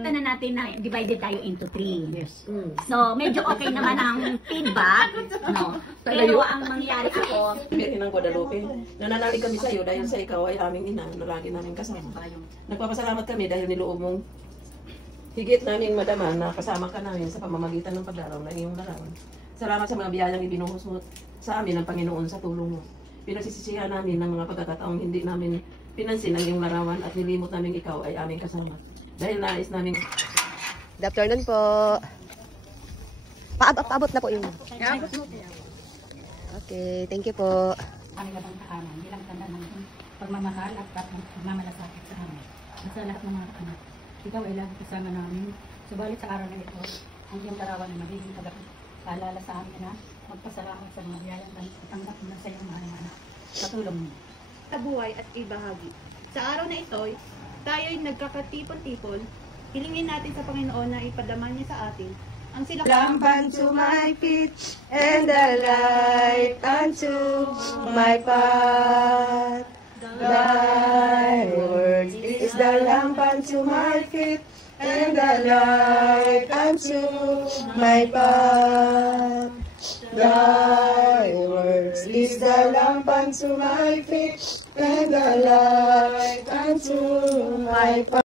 nakita na natin na divided tayo into 3. Yes. So, medyo okay naman ang feedback, no? Pero ang mangyayari ako, Birhen ng Guadalupe, nananalig kami sa iyo dahil sa ikaw ay aming ina na lagi namin kasama. Nagpapasalamat kami dahil niloob mong higit naming madama na kasama ka namin sa pamamagitan ng pagdaraw na iyong larawan. Salamat sa mga biyayang ibinuhos mo sa amin ng Panginoon sa tulong mo. Pinagsisisihan namin ng mga pagkakataong hindi namin pinansin ang iyong larawan at nilimot namin ikaw ay aming kasama. Dahil nais namin... Good afternoon po. Paabot na po yun. Okay, thank you po. Aming nabangkaan, bilang tanda ng pagmamahal at pagmamalasakit sa amin. At sa lahat ng mga anak, ikaw ay lagi kasama namin. Subalit sa araw na ito, ang iyong larawan ay magiging paalala sa amin na magpasalamat sa mga biyayang tanggap na sa iyong mahal na anak. Patulong mo. Sa buhay at ibahagi. Sa araw na ito, tayo'y nagkakatipon-tipon. Hilingin natin sa Panginoon na ipadama niya sa atin ang sila. Lamp unto my feet and the light unto my path. Thy word is the lamp unto my feet and the light unto my path. Thy words is the lamp unto my feet and the light unto my path.